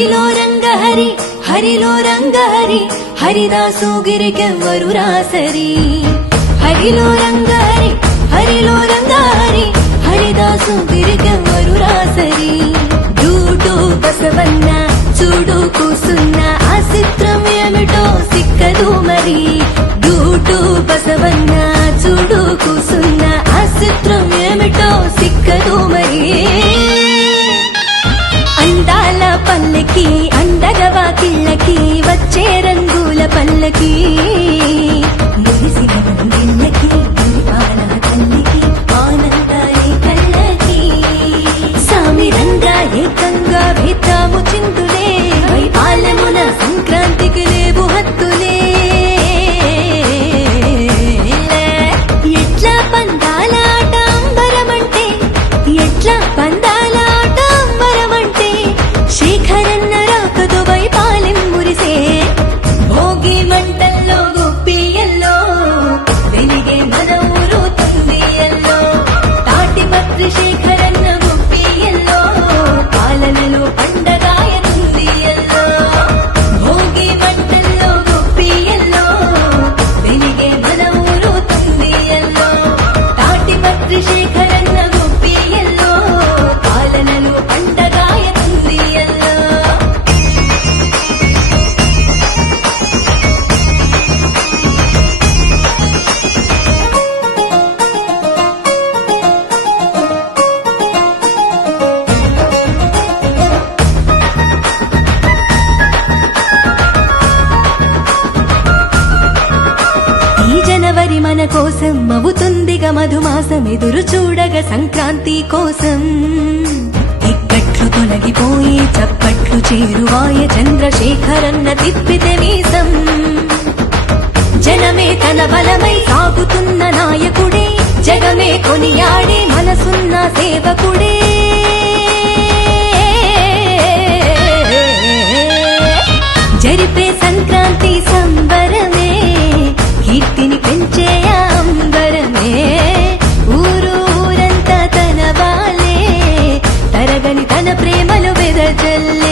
హరిలో రంగ హరి హరిలో రంగ హరి హరిదాసు గిరికెవ్వరు రాసరి హరిలో రంగ హరి హరిలో రంగ హరి హరిదాసు గిరికెవ్వరు రాసరి డూడు బసవన్న చూడు కూసున్న ఆ చిత్రం ఏమిటో సిక్కదు మరి డూడు బసవన్న చూడు కూసున్న ఆ చిత్రం ఏమిటో సిక్కదు మరి అందాల పల్లకి అందగవా కిళ్ళకి వచ్చే రంగుల పల్లకి ముగిసిన రంగిళ్ళకి పాల తల్లికి ఆనందాలే కళ్ళకి సామిరంగా ఏకంగా వేద్దాము చిందులే వైపాలమున సంక్రాంతికి లేవు హత్తులే ఎట్లా పందాలాట అంబరమంటే ఎట్లా పందాలాట అంబరమంటే శేఖరన్న రాకదు వైపాలెం మురిసే భోగి మంటల్లో గొప్పియల్లో వెలిగే మన ఊరు తందియల్లో తాటిపత్రి శేఖరన్న గొప్పియల్లో పాలనలో పండగాయ తందియల్లో భోగి మంటల్లో గొప్పియల్లో వెలిగే మన ఊరు తందియల్లో తాటిపత్రి శేఖరన్న గొప్పియల్లో పాలనలో పండగాయ తందియల్లో ఈ జనవరి మన కోసం అవుతుందిగా మధుమాసం ఎదురు చూడగా సంక్రాంతి కోసం ఇక్కట్లు తొలగిపోయి చప్పట్లు చేరువాయ చంద్రశేఖరన్న తిప్పితే మీసం జనమే తన బలమై సాగుతున్న నాయకుడే జగమే కొనియాడే మనసున్న సేవకుడే జరిపే సంక్రాంతి సంబరమే కీర్తిని పెంచే అంబరమే ఊరు ఊరంతా తన వాలే తరగని తన ప్రేమలు వెదజల్లే